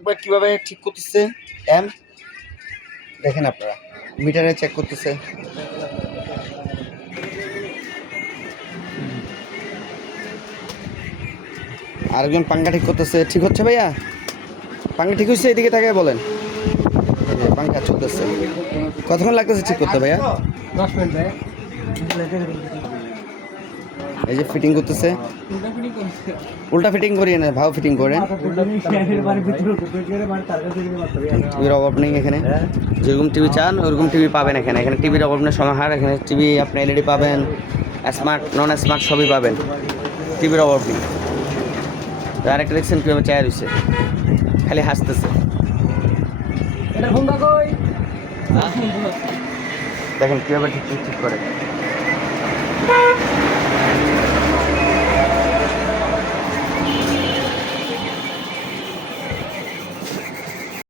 একবার কিভাবে ঠিক করতেছে এম দেখেন আপনারা মিটারে চেক করতেছে। আরেকজন পাঙ্খা ঠিক করতেছে। ঠিক হচ্ছে ভাইয়া? পাঙ্খা ঠিক হচ্ছে? এদিকে তাকায় বলেন। পাঙ্খা চলতেছে। কতক্ষণ লাগতেছে ঠিক করতে ভাইয়া? 10 মিনিট ভাই। এই যে ফিটিং করতেছে। উল্টা ফিটিং করিয়ে না, ভাও ফিটিং করেন। টিভির অভাব নেই এখানে, যেরকম টিভি চান ওরকম টিভি পাবেন এখানে। এখানে টিভির অভাব নেই, সমাহার। এখানে টিভি আপনি এলইডি পাবেন, স্মার্ট নন স্মার্ট সবই পাবেন, টিভির অভাব নেই। আরেকটা দেখছেন কীভাবে চায় রয়েছে, খালি হাসতেছে। দেখেন কীভাবে ঠিক ঠিক করে।